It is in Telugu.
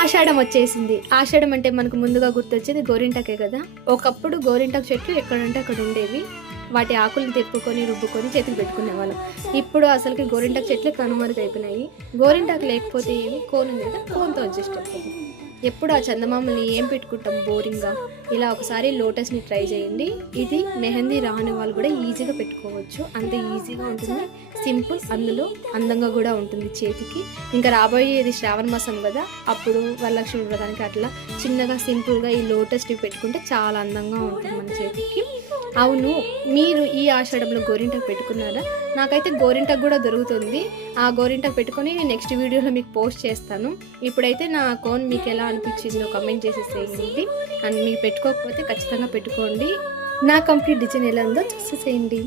ఆషాఢం వచ్చేసింది. ఆషాఢం అంటే మనకు ముందుగా గుర్తొచ్చేది గోరింటాకే కదా. ఒకప్పుడు గోరింటాకు చెట్లు ఎక్కడంటే అక్కడ ఉండేవి. వాటి ఆకులను తెప్పుకొని రుబ్బుకొని చేతికి పెట్టుకునేవాళ్ళం. ఇప్పుడు అసలుకి గోరింటాకు చెట్లు కనుమరుగైపోయినాయి. గోరింటాకు లేకపోతే ఏమి, కోన్ ఉంది కదా, కోన్తో అడ్జస్ట్ అవుతుంది. ఎప్పుడు ఆ చందమామల్ని ఏం పెట్టుకుంటాం బోరింగ్గా. ఇలా ఒకసారి లోటస్ని ట్రై చేయండి. ఇది మెహందీ రాని వాళ్ళు కూడా ఈజీగా పెట్టుకోవచ్చు. అంత ఈజీగా ఉంటుంది, సింపుల్, అందులో అందంగా కూడా ఉంటుంది చేతికి. ఇంకా రాబోయేది శ్రావణ మాసం కదా, అప్పుడు వరలక్ష్మి వ్రతానికి అట్లా చిన్నగా సింపుల్గా ఈ లోటస్ని పెట్టుకుంటే చాలా అందంగా ఉంటుంది మన చేతికి. అవును, మీరు ఈ ఆషాఢంలో గోరింటాకు పెట్టుకున్నారా? నాకైతే గోరింటాకు కూడా దొరుకుతుంది. ఆ గోరింటాకు పెట్టుకొని నేను నెక్స్ట్ వీడియోలో మీకు పోస్ట్ చేస్తాను. ఇప్పుడైతే నా కోన్ మీకు ఎలా అనిపించిందో కమెంట్ చేసేసేయండి. అండ్ మీరు పెట్టుకోకపోతే ఖచ్చితంగా పెట్టుకోండి. నా కంప్లీట్ డిజైన్ ఎలా ఉందో చూసేసేయండి.